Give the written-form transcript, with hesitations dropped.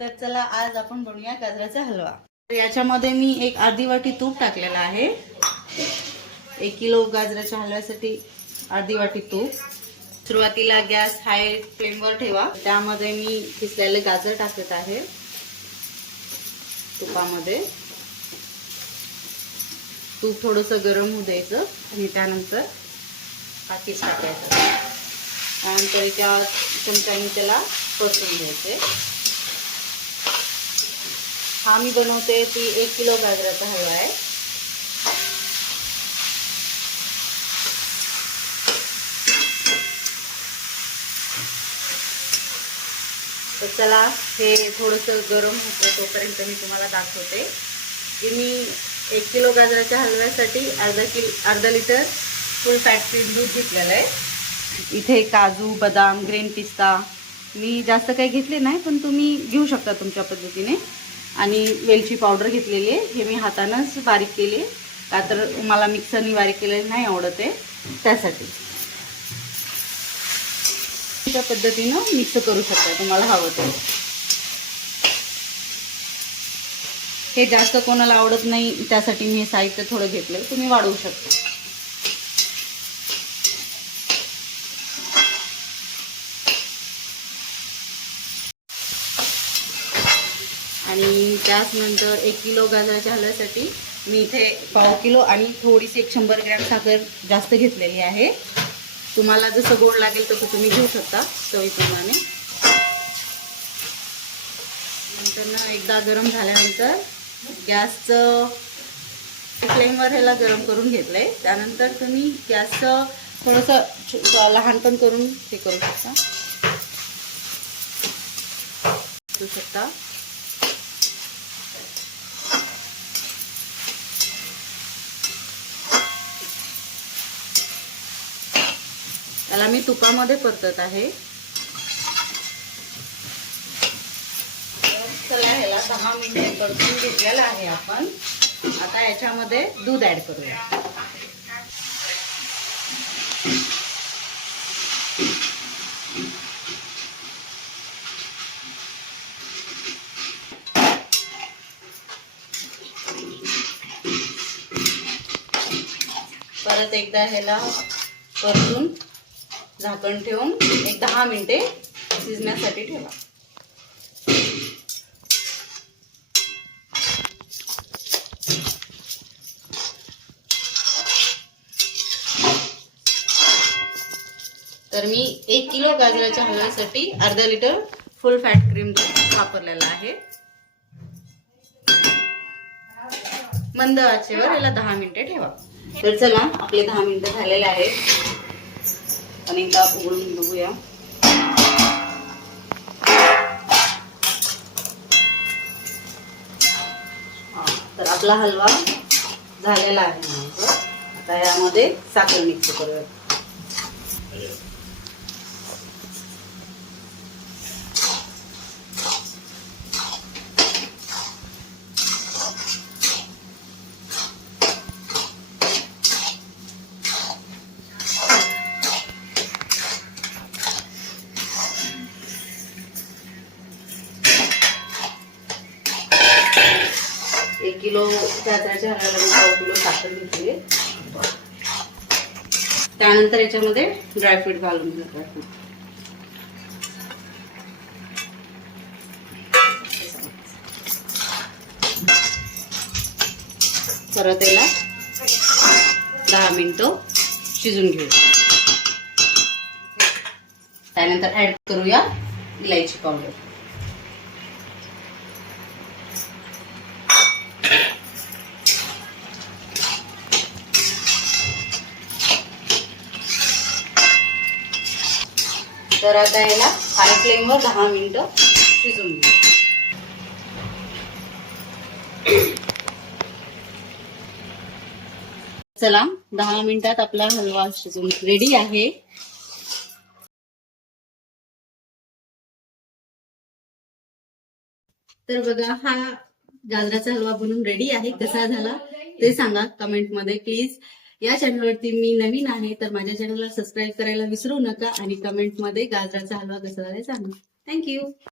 तर चला आज आपण बनवूया गाजराचा हलवा। तर याच्यामध्ये मी एक अर्धी वाटी तूप टाकलेला आहे। 1 किलो गाजराच्या हलव्यासाठी अर्धी वाटी तूप। सुरुवातीला गॅस हाय फ्लेमवर ठेवा। त्यामध्ये मी किसलेले गाजर टाकत आहे तुपामध्ये। तूप थोडंसं गरम होऊ द्यायचं आणि त्यानंतर हा किस टाकायचा। त्यानंतर त्या चमच्याने त्याला परतून घ्यायचे। हा मी बनवते ती 1 किलो गाजराचा हलवा आहे। तर चला हे थोडंसं गरम होतं तोपर्यंत मी तुम्हाला दाखवते की मी 1 किलो गाजराच्या हलव्यासाठी अर्धा लिटर फुल फॅट क्रीम दूध घेतलेलं आहे। इथे काजू बदाम ग्रीन पिस्ता मी जास्त काही घेतले नाही, पण तुम्ही घेऊ शकता तुमच्या पद्धतीने। आणि वेलची पावडर घेतलेली आहे। हे मी हातानंच बारीक केले का तर मला मिक्सरनी बारीक केलेलं नाही आवडत आहे, त्यासाठी त्या पद्धतीनं मिक्स करू शकता तुम्हाला हवं तर। हे जास्त कोणाला आवडत नाही त्यासाठी मी हे साहित्य थोडं घेतलं, तुम्ही वाढवू शकता। आणि त्यानंतर 1 किलो गाजराच्या हलव्यासाठी मी इथे पाव किलो आणि थोडीशी 100 ग्रॅम साखर जास्त घेतलेली आहे। तुम्हाला जसं गोड लागेल तसं तुम्ही घेऊ शकता चवीप्रमाणे। नंतर एकदा गरम झाल्यानंतर गॅसचं फ्लेमवर ह्याला गरम करून घेतलंय। त्यानंतर तुम्ही गॅसचं थोडंसं लहान पण करून हे करू शकता। त्याला मी तुपामध्ये परतत आहे। चला ह्याला 10 मिनिटे परतून घेतलेला आहे आपण। आता याच्यामध्ये दूध ऍड करूया। परत एकदा ह्याला परतून झाकण ठेवून एक 10 मिनिटे शिजण्यासाठी ठेवा। तर मी 1 किलो गाजराच्या हलव्यासाठी अर्धा लिटर फुल फॅट क्रीम वापरलेला आहे। मंद आचेवर याला 10 मिनिटे ठेवा। तर चला आपले 10 मिनिटं झालेले आहेत। आणि एकदा उघडून बघूया। तर आपला हलवा झालेला आहे। आता यामध्ये साखर मिक्स करूया। एक किलो गाजराच्या हलव्याला मी पाव किलो साखर घेतली। त्यानंतर याच्यामध्ये ड्रायफ्रूट घालून घेऊ। परत याला 10 मिनिटं शिजून घेऊ। त्यानंतर ऍड करूया इलायची पावडर। तर आता याला हाय फ्लेमवर 10 मिनिटं शिजून घेऊ। चला 10 मिनिटात आपला हलवा शिजून रेडी आहे। तर बघा हा गाजराचा हलवा बनून रेडी आहे। कसा झाला ते सांगा कमेंट मध्ये प्लीज। या चॅनलवरती मी नवीन आहे तर माझ्या चॅनलला सबस्क्राईब करायला विसरू नका आणि कमेंट मध्ये गाजराचा हलवा कसा झाला सांगा। थँक्यू।